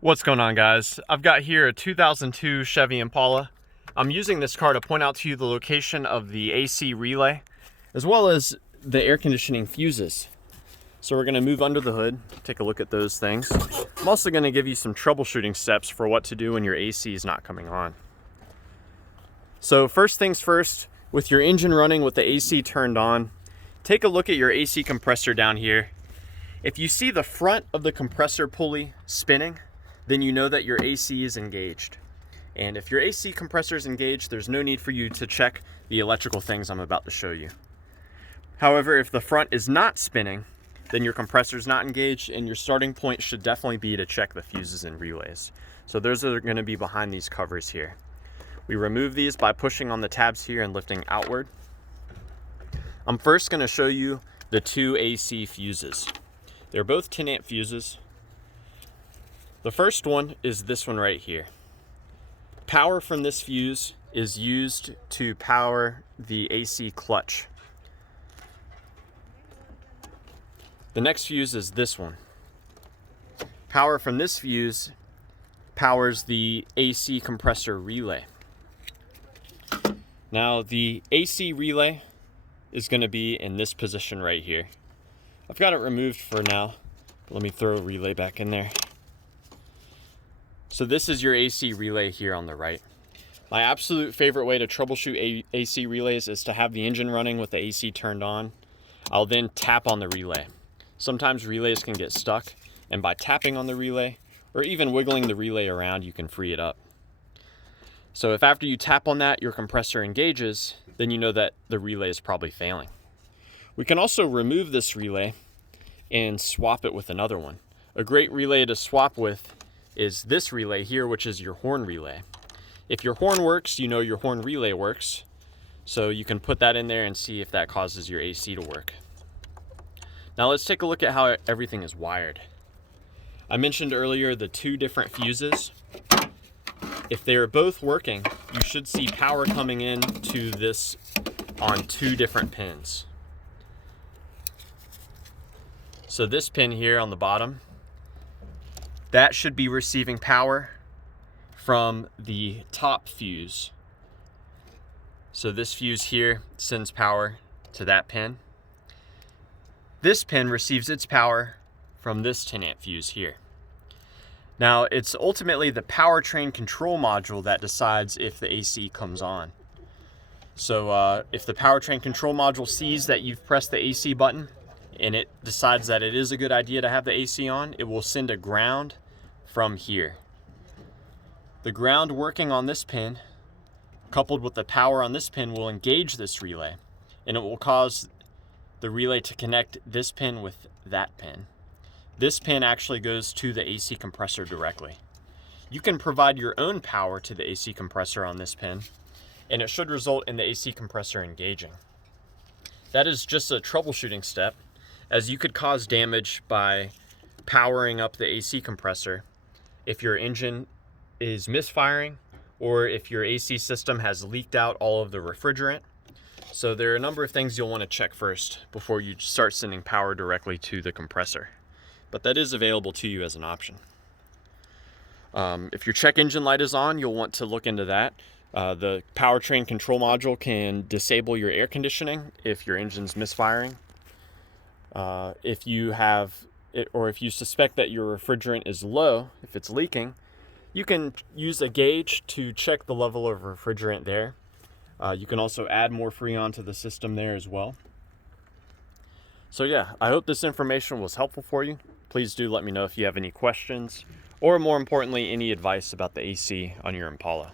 What's going on, guys? I've got here a 2002 Chevy Impala. I'm using this car to point out to you the location of the AC relay as well as the air conditioning fuses. So we're going to move under the hood, take a look at those things. I'm also going to give you some troubleshooting steps for what to do when your AC is not coming on. So first things first, with your engine running with the AC turned on, take a look at your AC compressor down here. If you see the front of the compressor pulley spinning, then you know that your AC is engaged. And if your AC compressor is engaged, there's no need for you to check the electrical things I'm about to show you. However, if the front is not spinning, then your compressor is not engaged, and your starting point should definitely be to check the fuses and relays. So those are going to be behind these covers here. We remove these by pushing on the tabs here and lifting outward. I'm first going to show you the two AC fuses. They're both 10 amp fuses. The first one is this one right here. Power from this fuse is used to power the AC clutch. The next fuse is this one. Power from this fuse powers the AC compressor relay. Now the AC relay is going to be in this position right here. I've got it removed for now. Let me throw a relay back in there. So this is your AC relay here on the right. My absolute favorite way to troubleshoot AC relays is to have the engine running with the AC turned on. I'll then tap on the relay. Sometimes relays can get stuck, and by tapping on the relay or even wiggling the relay around, you can free it up. So if after you tap on that your compressor engages, then you know that the relay is probably failing. We can also remove this relay and swap it with another one. A great relay to swap with is this relay here, which is your horn relay. If your horn works, you know your horn relay works. So you can put that in there and see if that causes your AC to work. Now let's take a look at how everything is wired. I mentioned earlier the two different fuses. If they are both working, you should see power coming in to this on two different pins. So this pin here on the bottom, that should be receiving power from the top fuse. So this fuse here sends power to that pin. This pin receives its power from this 10 amp fuse here. Now it's ultimately the powertrain control module that decides if the AC comes on. So if the powertrain control module sees that you've pressed the AC button and it decides that it is a good idea to have the AC on, it will send a ground from here. The ground working on this pin, coupled with the power on this pin, will engage this relay, and it will cause the relay to connect this pin with that pin. This pin actually goes to the AC compressor directly. You can provide your own power to the AC compressor on this pin, and it should result in the AC compressor engaging. That is just a troubleshooting step, as you could cause damage by powering up the AC compressor if your engine is misfiring or if your AC system has leaked out all of the refrigerant. So there are a number of things you'll want to check first before you start sending power directly to the compressor. But that is available to you as an option. If your check engine light is on, you'll want to look into that. The powertrain control module can disable your air conditioning if your engine's misfiring. If you have it, or if you suspect that your refrigerant is low, if it's leaking, you can use a gauge to check the level of refrigerant there. You can also add more Freon to the system there as well. So yeah, I hope this information was helpful for you. Please do let me know if you have any questions, or more importantly, any advice about the AC on your Impala.